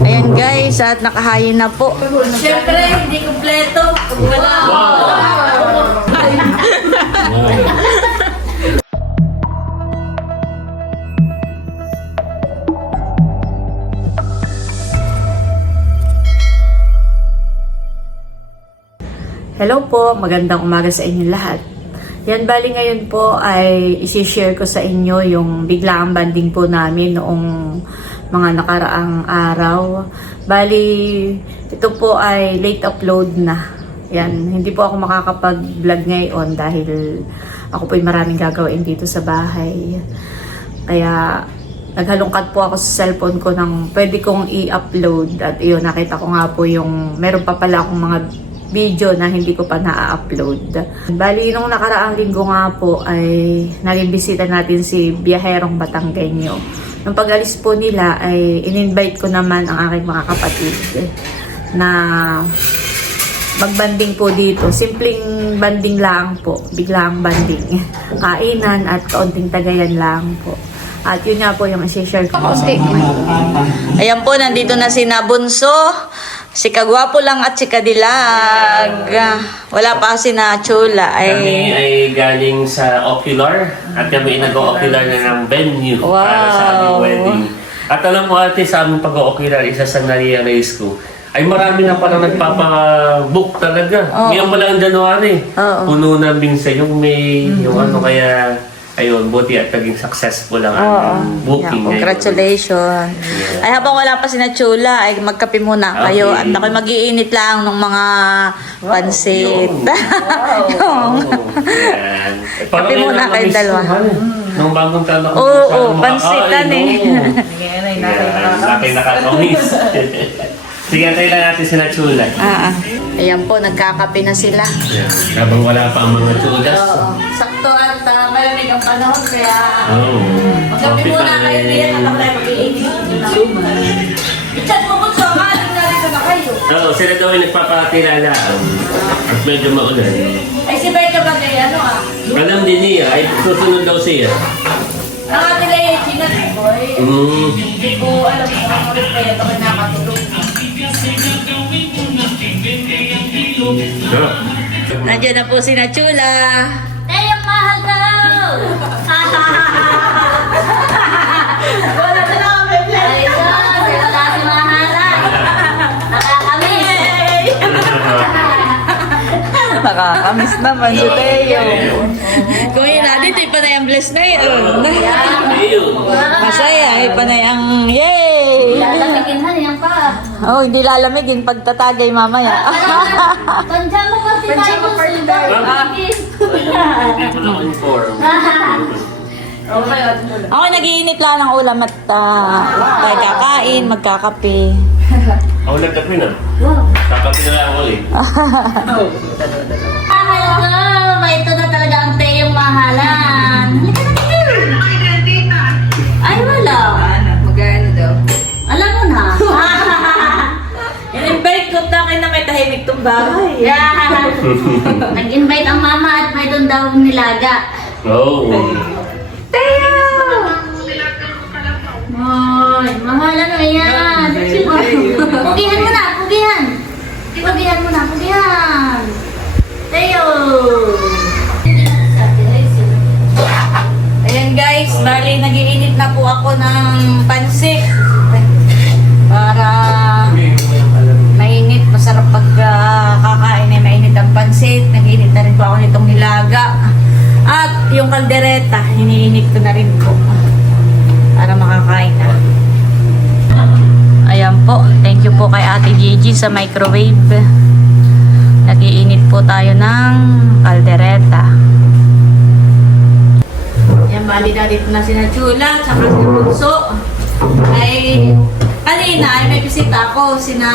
Ayan guys, at nakahayin na po. Siyempre, hindi kumpleto. Wala. Hello po, magandang umaga sa inyo lahat. Yan, bali ngayon po ay isi-share ko sa inyo yung biglaang banding po namin noong mga nakaraang araw. Bali, ito po ay late upload na. Yan, hindi po ako makakapag-vlog ngayon dahil ako po ay maraming gagawin dito sa bahay. Kaya naghalungkat po ako sa cellphone ko ng pwede kong i-upload. At iyon, nakita ko nga po yung meron pa pala akong mga video na hindi ko pa na-upload. Bali, nung nakaraang linggo nga po ay naging bisita natin si Biyaherong Batanggenyo. Nung pag-alis po nila ay in-invite ko naman ang aking mga kapatid na magbanding po dito. Simpleng banding lang po, biglang banding. Kainan at kaunting tagayan lang po. At yun nga po yung i-share ko sa inyo. Ayan po, nandito na si Nabunso. Si Kagwapo lang at si Kadilag. Wala pa si Nachula. Kami ay galing sa Ocular at kami nag-o-ocular na ng venue para sa aming wedding. At alam mo ate, sa aming pag-o-ocular, isa sa na-realize ko, ay marami na palang nagpapabook talaga. Ngayon pa lang January. Puno na minsan yung May, yung ano kaya... Ayun, buti at naging successful ang aming booking. Yeah, congratulations. Yeah. Ay, habang wala pa si Nachula, ay magkape muna kayo. Okay. At ako'y mag-iinit lang ng mga pansit. Kape muna kayo dalawa. Nung bagong taon ako. Oo, pansitan eh. Natin nakakamiss. Sige, tayo lang natin si Nachula. Ayan po, nagkakape na sila. Habang wala pa ang mga chulas. Sakto at malamig ang panahon, kaya Magkape muna kayo diyan at ako tayo mag-iinit. I-chat mo po sa kaling na rin na kayo. Oo, sila daw ay nagpapakilala. At medyo maulan. Ay, si Becca ba kayo? Alam din niya, ay susunod daw siya. Ang ating ay chinat ko eh. Hindi ko alam kung ano rin kaya ito nakatulog. Nandiyan na po si Nachula. Eh, yung mahal daw! Wala na lang kami plan. Ay, sila si mahalan. Nakakamiss. Nakakamiss naman si Teo. Kung yun natin, ito ipanay ang bless na yun. Masaya, ipanay ang yay! Lalamigin ha niyan pa. Oh, hindi lalamigin pagtatagay mamaya. Pandiyan mo kasi tayo sa lalamigin. Ako nag-iinit lang ng ulam at tayo kakain, magkakape. Ako nagkape na. Kakape na lang ako eh. Hello, ito na talaga ang teyong mahalan. Ay, wala. Magano daw? Alam mo na. In-invite ko takin na may tahimik tong bahay. Yeah. Nag-invite ang mama at may doon daw nilaga. Oo. Teo! Ay, mahalan na yan. Pugihan mo na, pugihan. Pugihan mo na, pugihan. Teo! Ayan guys, bali nagiinit na po ako ng pansit. Para mainit, masarap pag kakain ay mainit ang pansit. Nagiinit na rin po ako nitong nilaga. At yung kaldereta, hiniinit ko na rin po. Para makakain na. Ayan po, thank you po kay Ate Gigi sa microwave. Nagiinit po tayo ng kaldereta. Yan, bali na dito na si Nachula, tsaka si Bunso. Ay, kanina ay may bisita ako, sina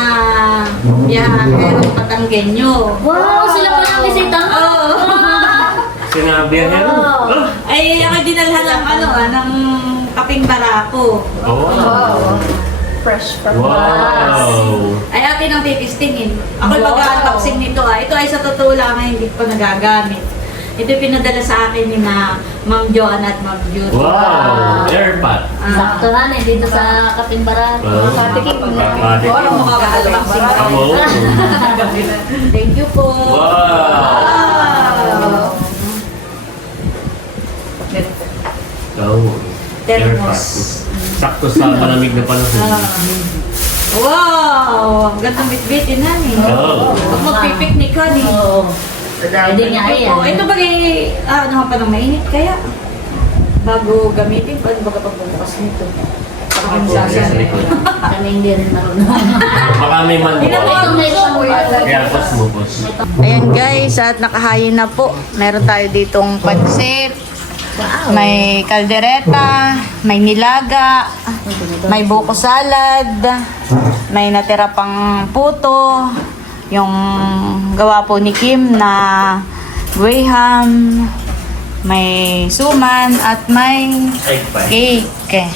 Biyaherong Batanggenyo. Wow, sila pa lang bisita mo. Sinabi yan. Ay, ako dinalhan ng ng kaping barako. Oh. Fresh from Wow. Ay, atin ang titistingin. Ako'y mag-unboxing nito. Ito ay sa totoo lang ay hindi ko nagagamit. Ito pinadala sa akin ni Ma'am Joanna at Ma'am Judy. Wow! Airpot. Sakto na dito sa Kapimbaran. Wow. Patikim mo na. Patikim. Ano makakadalawang Oo. Thank you po. Wow! Oh. Thermos. Sakto sa malamig na panahon. Wow! Ang gandang bitbitin na eh. Oo. Pag magpipiknik ka ni. Oo. Pwede nga yan. Ito ba ano pa nang mainit kaya? Bago gamitin, paano ba kapag bubukas nito? Sa likod. Kami hindi rin marunong. Baka may Ito manual. may Kaya pos mo, pos. Ayan guys, at nakahayin na po. Meron tayo ditong pansit, may kaldereta, may nilaga, may buko salad, may natira pang puto, yung gawa po ni Kim na graham, may suman, at may Egg pie. cake.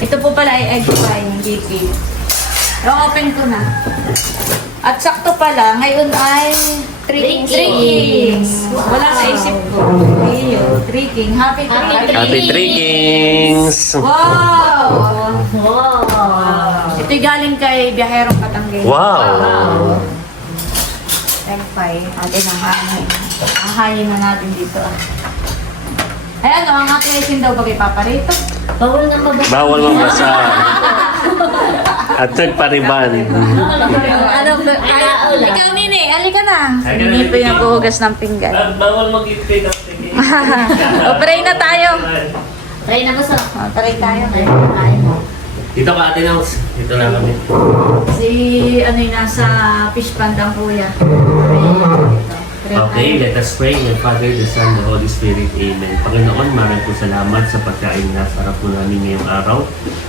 Ito po pala ay egg pie, hindi cake. I-open ko na. At sakto pala, ngayon ay 3 Kings. Wala sa isip ko. Iyo, 3 King. Happy 3 Happy Three Kings! Wow! Wow. Ito'y galing kay Biyaherong Katanggen. Wow! Egg pie. Atin ang hahayin. Hahayin na natin dito. Ay ano, ang ating isin daw ba kay Papa Rito? Bawal na mabasa. Bawal mabasa. At nagpariban. Ano, ikaw Nini, halika na. Halika na, Hindi po Nini. yung buhugas ng pinggan. Bawal mag-intay ng tingin. O, pray na tayo. Try na ba sa? O, try tayo. Kain mo. Dito ka, Ate Nels. Dito na kami. Si, ano yung nasa fish pond ang kuya. Okay, let us pray. In the Father, the Son, the Holy Spirit. Amen. Panginoon, maraming po salamat sa pagkain na sarap po namin ngayong araw.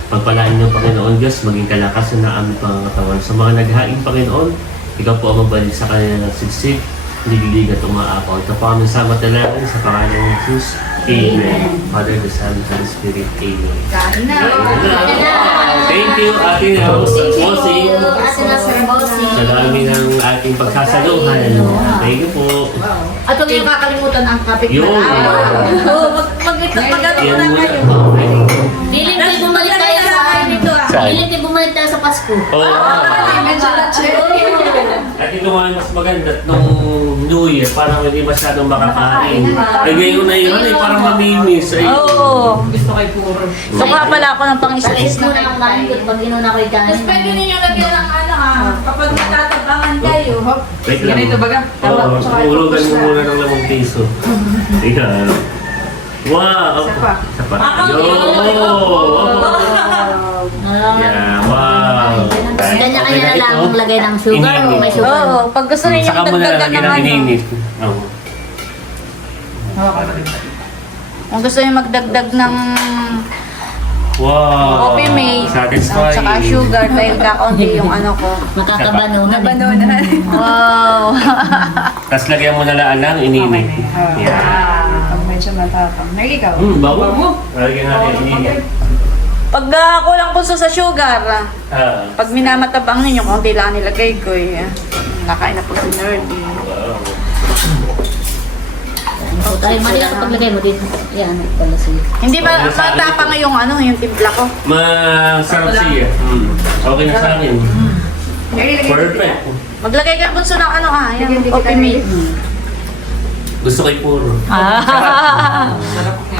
Pagpalain ng Panginoon Diyos, maging kalakasan na aming pangangatawan. Sa mga naghain, Panginoon, Ikaw po ang magbalik sa kanila ng sigsig, lilig at umaapaw. Ito po aming sama talangin sa pangalan ng Jesus. Amen. Father, the Son, the Holy Spirit. Amen. Kain na. Thank you, Ate Nels. Bossing. Ate Nels, Bossing. Sa dami ng ating pagsasaluhan. Thank you po. At huwag yung kakalimutan ang kapit na Yun. Oo, mag-ano Yan na muna. kayo. Piling tayo bumalik tayo sa Saan? Piling tayo bumalik tayo sa Pasko. Oo. Medyo na-cherry. At ito nga mas maganda nung New Year, parang hindi masyadong makakain. Ay ngayon na yun, ay parang mamimis. Ay, Oo. Gusto kay puro. Saka pala ako ng pang-stress Stress muna ang kain ko pag inuna ko yung kanin. Tapos pwede ninyo lagyan ng ano ha, kapag natatabangan kayo. wait lang. Ganito baga. Oo, uulugan mo muna ng 5 piso. Ayan. Wow! Isa pa. Isa pa. Ako, Yo! Yeah, wow! Kanya-kanya na lang ang lagay ng sugar o may sugar. Oo, pag gusto ninyo Saka mo na dagdagan lagyan ng ng ano. ininit. Oo. Kung gusto niyo magdagdag ng Wow! coffee mate, Satisfying. saka sugar dahil kakaunti yung ano ko. Makakabanunan. Wow! Tapos lagyan mo na lang ininit. Yeah. Pag medyo matapang. Ikaw. Bago mo. Lagyan natin ininit. Pag kulang po sa sugar, Ah. pag minamatabang ninyo, konti lang nilagay ko eh. Nakain na po si Nerdy. Wow. So, tayo mali ka paglagay mo dito. Yan, pala siya. Hindi ba matapang yung ano, yung timpla ko? Masarap siya. Okay na sa akin. Perfect. Maglagay ka bunso ng ano yung coffee mate. Gusto ko puro.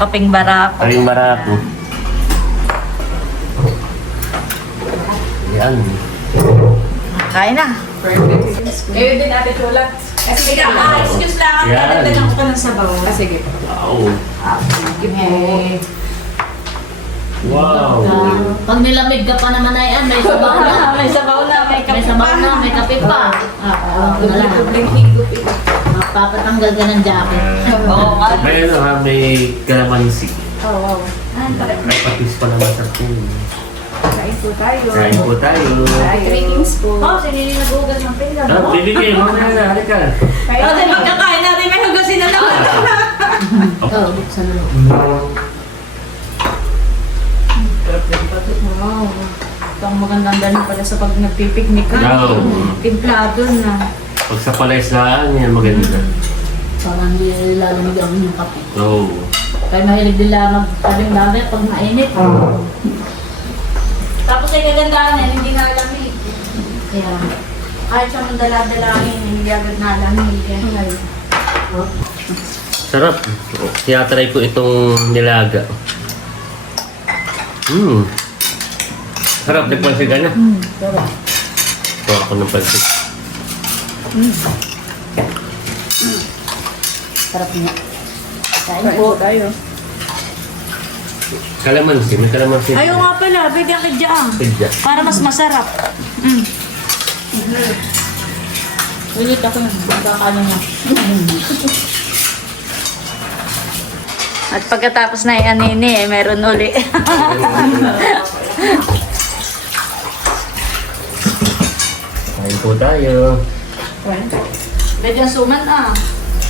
Kaping barako. Karing barako. Yan. Kain na. Ngayon din natin sulat. Kasi excuse lang. Yan. Dadagdagan ko pa ng sabaw. sige. Wow. Wow. Pag nilamig ka pa naman ay may sabaw na. May sabaw na, may May sabaw na, may kape pa. Papatanggal ka ng jacket. May ano ha, may kalamansi. Oo. Ay, patis pa naman sa pool. Kain po tayo. Kain po tayo. Greetings po. Oh, sinili nag-ugas ng pinggan. Ah, bibigay mo na na. Halika. Kaya natin magkakain natin, may hugasin na naman. Oo, buksan mo. Wow. Ito ang magandang dali pala sa pag nagpipiknik ka. Wow. Timplado na. Pag sa palaislaan, yan maganda. Parang nilalamig ang yung kape. Oo. Kaya mahilig din lang magtabing labi pag mainit. Tapos ay kagandahan na hindi nalamig. Kaya kahit sa mong dala-dalangin, hindi agad nalamig. Kaya ngayon. Sarap. Tiyatry ko itong nilaga. Sarap, nagpansin ka na. Sarap. Ito ako ng pansin. Sarap niya. Kain Kain po. po tayo. Kalamansi, may kalamansi. Ayaw nga pala, bigyan ka dyan. Pidya. Para mas masarap. Ulit ako nagkakano na. At pagkatapos na i-anini, meron uli. Kain po tayo. Medyo suman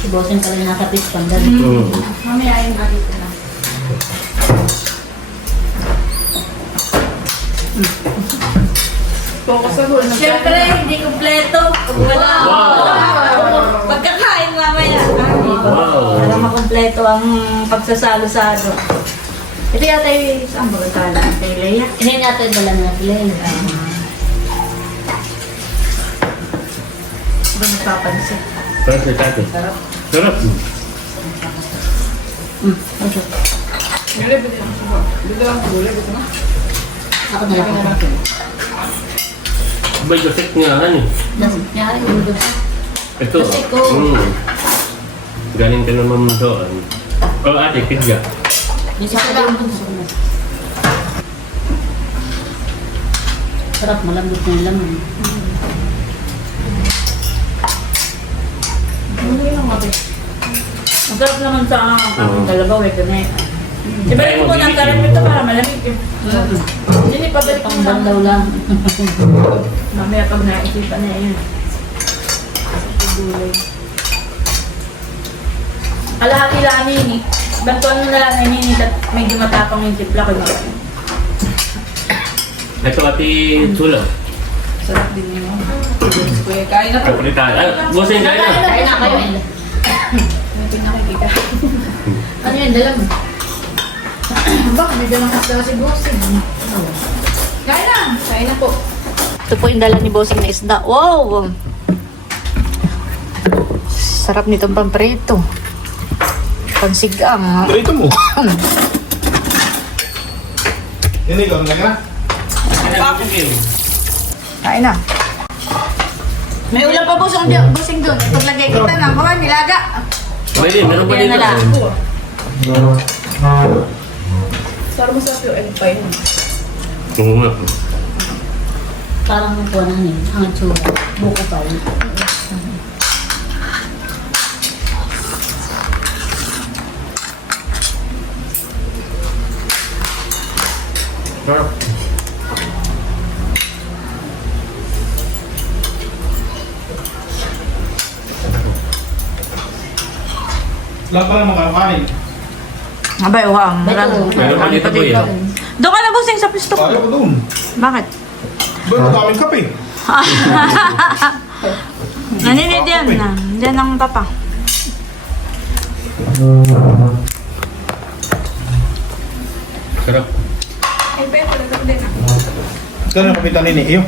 Si Bossing pala nakapit pang Mamaya yung dito na. Focus ako. Siyempre, hindi kumpleto. Wala. Pagkakain mamaya. Wow. Para makumpleto ang pagsasalo-salo. Ito yata yung isang bagala. Kay Leia. Hindi natin wala na Leia. Ba napapansin? Sarap sa tato. Sarap. Sarap. Dito lang gulay. Dito na. Ako na lang. Ba yung set nga, ano? Yari ulo. Ito. Kasi ko. Galing ka naman doon. Oh, ate, pidya. Yung sa lang. Sarap, malambot na yung laman. Hindi lang mati. Ang sarap naman sa akong dalabaw eh, ganyan. Sibalik ko ng karin ito para malamig eh. Hindi pa balik ang bandaw lang. Mamaya pag naisipan na yan. Kalahati lang nini. Bantuan mo na lang na nini at medyo matapang yung tipla ko. Ito, ate, Tula. Sarap din yun. Kuya, kain na po. Kapritan. Ah, bossing, kain na. Kaya na kayo. May pinakikita. Ano yan, dalam? Bakit may dalang kasi si Bossing? Kain na! Kain na po. Ito po yung dala ni Bossing na isda. Wow! Sarap nitong pamprito. Pansigang. Prito mo. Ini ikaw na. Kain na. May ulam pa Bossing doon. Paglagay kita ng kawan, nilaga. Pwede, meron pa Yan dito. na lang. Sarap masarap yung egg pie. Oo nga. Parang po na ang tsura. Buko pa rin. Sarap. Lang pa naman kanin. Abay, uwang. Beto. Meron pa dito po yan. Doon ka na, Bossing, sa pisto ko. Ayaw ko doon. Bakit? Doon ang daming kape. Naninid yan na. Diyan ang papa. Sarap. Ay, pero talaga din na. Saan ang kapitan nini? Iyo.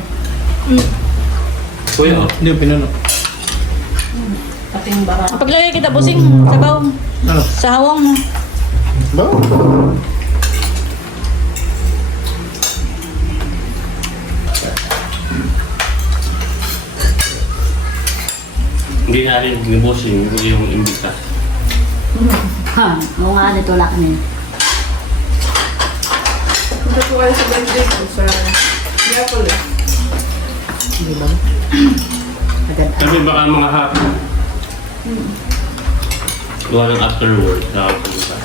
Kuya, oh. Hindi yung pinuno. Pati yung bara. Paglagay kita, Bossing, sabaw. Ano? Sa hawang mo. Ba? Hindi na rin ni bossing, hindi yung imbita. Ha, oo nga, dito wala kami. Punta po kayo sa birthday ko sa Diapol. Hindi ba? Agad. Sabi baka mga hapon. Gawa ng after work, nakapunta.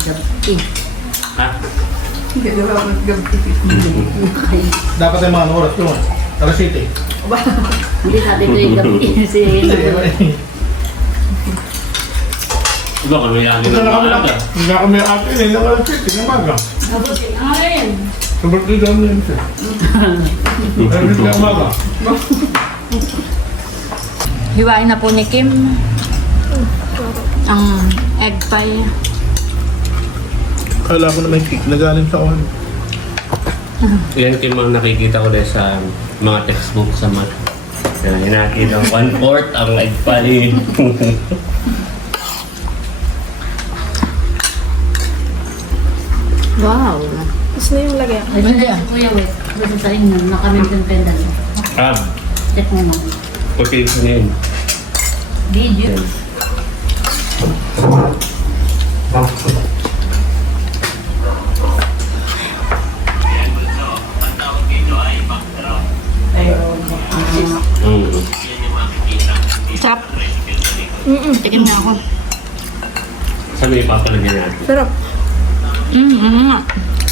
Gabi. Ha? Hindi daw ako naggabi. Dapat ay mga oras doon. Alas 7. Hindi sabi ko yung gabi. Iba kami lagi Punta ng na kami lang. maaga. Hindi na kami ate. Hindi na alas 7. Ng maga. Ayun. Sa birthday daw niya siya. Alas 7 ng maga. Hiwain na po ni Kim. Ang egg pie. Kala ko na may cake na galing sa oil. Yan yung mga nakikita ko dahil sa mga textbook sa math. Yan, nakikita ko 1/4 ang egg pie. Wow. Gusto na yung lagyan. Ay, hindi ah. Kuya, wait. Gusto sa inyo, nakamintong pendan. Check mo naman. Potato na yun. Video. Sarap. Tikim na ako. Saan may papalagyan natin? Sarap.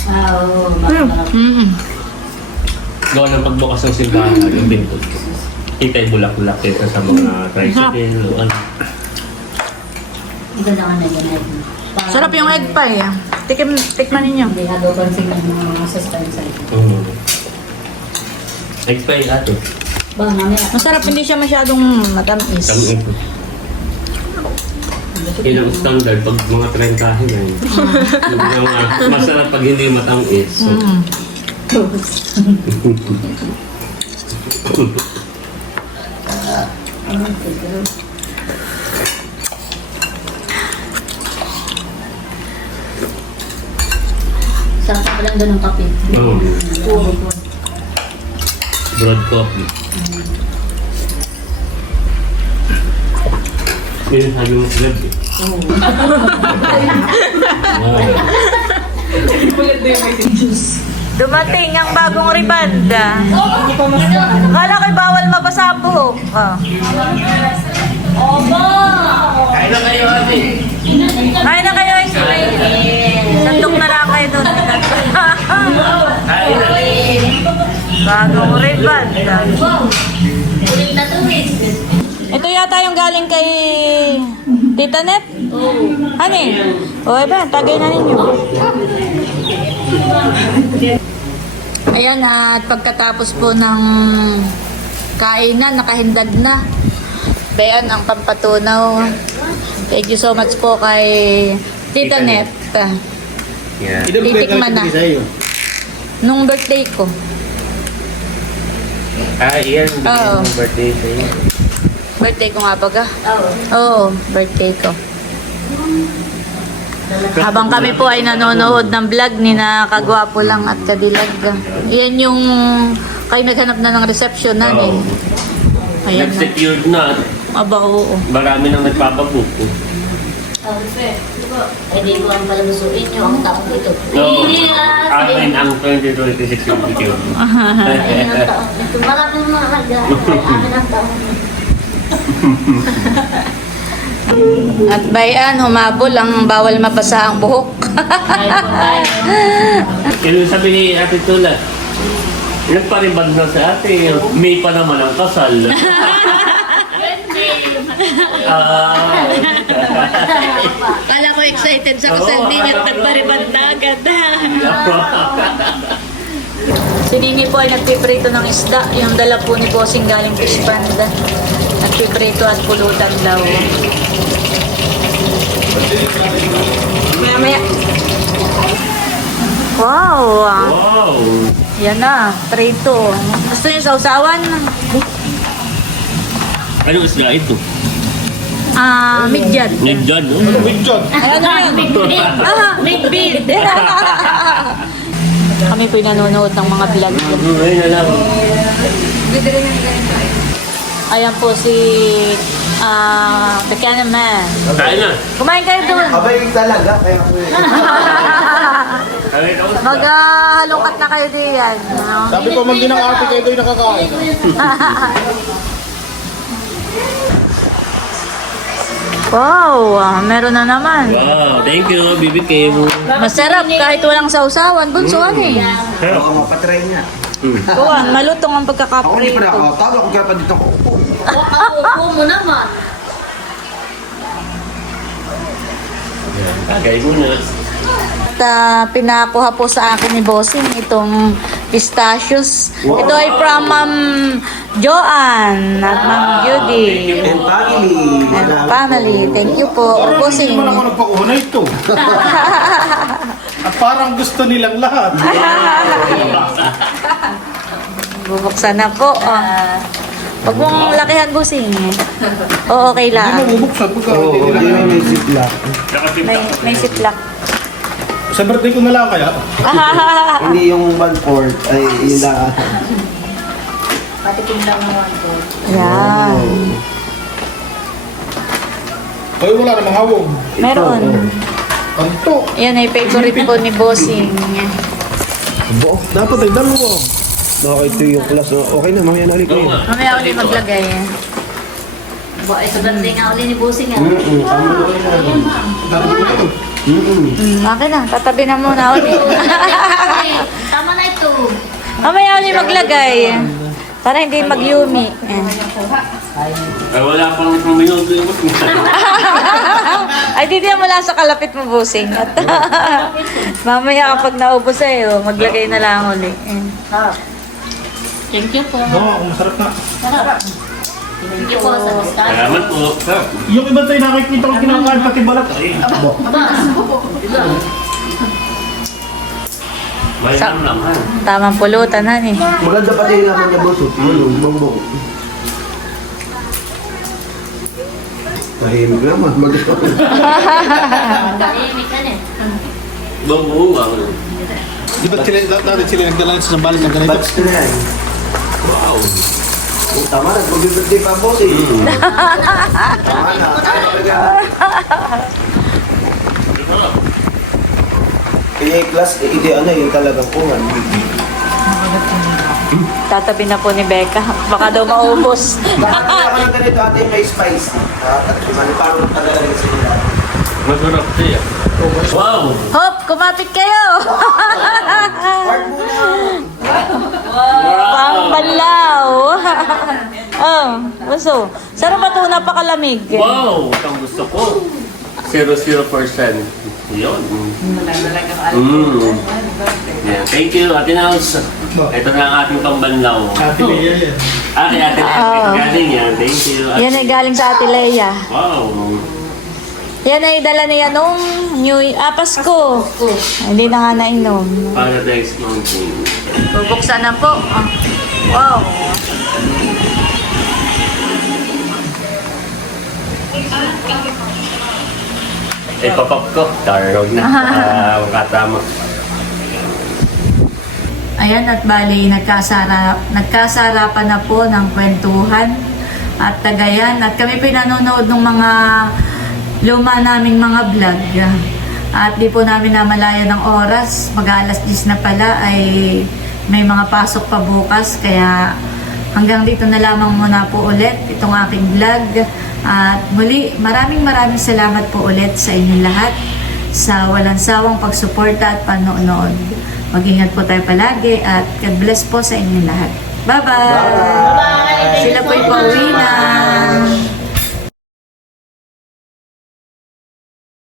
Wow. Gawa ng pagbukas ng simbahan, yung bintod ko. Kita yung bulak-bulak kesa sa mga tricycle o ano. Ito na ka na ganyan. Sarap yung egg pie. Tikman ninyo. Hindi hadokan sila ng mga suspense. Egg pie ate. Ba, mamaya. Masarap, hindi siya masyadong matamis. Yun ang standard pag mga 30 na yun. Yung mga masarap pag hindi matamis. So, Sarap pa lang doon ng kape. Puro po. broad coffee. Yun sabi mo sila eh. Wow. Dumating ang bagong ribanda. Kala ko'y bawal mabasa ang buhok. Kain na kayo ate. Kain na kayo, sandok na lang kayo doon. Kain na. Bagong ribanda. Ulit na to eh. Ito yata yung galing kay Tita Net? Ano eh? O ba, tagay na ninyo. Ayan, at pagkatapos po ng kainan, nakahindag na. Bayan ang pampatunaw. Thank you so much po kay Tita Tita Net. Yeah. Titikman na. Nung birthday ko. Iyan. Oo. Birthday sa'yo. Birthday ko nga baga. Oo. Oo, birthday ko. Habang kami po ay nanonood ng vlog ni na Kagwapo lang at Kadilag. Yan yung kayo naghanap na ng reception na eh. Ayan na. Nag-secured na. Aba, oo. Marami nang nagpapabook. Ay, di ko ang palamusuin nyo ang taong ito. No, amin ang 2026 yung video. Ay, ang taong ito. Maraming mga nag-aaral. Amin ang taong ito. At bayan, humabol ang bawal mabasa ang buhok. Ay, patay. Yung sabi ni Ate Tula, nagparibag na sa ate, May pa naman ang kasal. Kala ko excited sa kasal din at nagbaribad na agad. Si Nini po ay nagpiprito ng isda. Yung dala po ni Bossing galing fish panda. Nagpiprito at pulutan daw. Maya. Wow! Wow! Yan na, prito. Gusto niyo sausawan? Anong isla ito? Midyan. Nandyan, no? Midjod! Ay, ano yan? Big beat. Kami po'y nanonood ng mga vlog. Ayun na lang. Ayan po si The Cameraman. Kain na. Kumain kayo doon. Abay talaga, kaya ko Kain na usla. Maghalongkat na kayo diyan. No? Sabi ko, mag ng ate kayo do'y nakakain. Wow, meron na naman. Wow, thank you, BBK. Masarap kahit walang sausawan. Bunsuan eh. Oo, mapatry niya. Kuwan, malutong ang Ako ni pala pagkakaprito. ako, tawag ako kaya pa dito ko. Upo mo naman. Tagay mo na. pinakuha po sa akin ni Bossing itong pistachios. Ito ay from Ma'am Joanne at Ma'am Judy. And family. And family. Thank you po, Parang Bossing. hindi naman ako nagpakuha na ito. At parang gusto nilang lahat. Bubuksan na po. Huwag mong lakihan, Bossing. O, okay Hindi lang. mabubuksan pagka Oo, hindi hindi nila. na may ziplock. May ziplock. Sa birthday ko na lang kaya. Hindi yung 1/4 ay yun na. Patikim lang ng 1 Yan. Ay, wala namang hawog. Meron. Anto. Yan ay favorite po ni Bossing. Dapat ay dalawa. Bakit ito yung class? Okay na, mamaya nalik ko yun. Mamaya ulit maglagay. Sa birthday nga uli ni Busing ah. Akin na, tatabi na muna ulit. Tama na ito. Mamaya ulit maglagay. Para hindi magyumi. Ay, wala pang itong minuto yung Ay, di yan mula sa kalapit mo, Bossing. At mamaya kapag naubos sa'yo, maglagay na lang ulit. Thank you po. Oo, masarap na. Thank you po sa discount. Salamat po. Sarap. Yung iba tayo nakikita ko kinakain pati balat. Ay, May lang lang ha. Tamang pulutan, han eh. Maganda pati yung laman niya, boss. Bongbong. Tahimik naman. Maganda. Tahimik ka eh. Bumbuwang. di ba dati sila nagdala sa sambales ng ganito? Batch na yan. Wow. Oh, tama na, mag-birthday pa boss eh. Tama na. Kaya yung class, hindi ano, yung talagang kungan. Tatabi na po ni Becca. Baka daw maubos. Bakit ako ng ganito ate may spice? Parang talaga rin sila. Masarap siya. Wow! Hop, kumapit kayo! Part muna. Pangbanlaw! Oh, gusto. Sarap ba ito? Napakalamig. Wow! Ito ang gusto ko. 0% Yun. Yeah. Thank you, Ate Naus. Ito na ang ating pambanlaw. Ate Lea yan. Ate, Oh. galing yan. Thank you. Yan ay galing sa Ate Leia. Wow. Yan ay dala niya nung Pasko. Hindi na nga nainom. Paradise Mountain. Bubuksan na po. Wow. Papap ko. Darog na. Katama. Ayan at bali, nagkasarapan na po ng kwentuhan at tagayan. At kami pinanonood ng mga luma naming mga vlog. At di po namin namalaya ng oras. Mag-alas 10 na pala ay may mga pasok pa bukas. Kaya hanggang dito na lamang muna po ulit itong aking vlog. At muli, maraming salamat po ulit sa inyong lahat sa walang sawang pagsuporta at panonood. Mag-ingat po tayo palagi at God bless po sa inyong lahat. Bye-bye! Sila po'y pauwi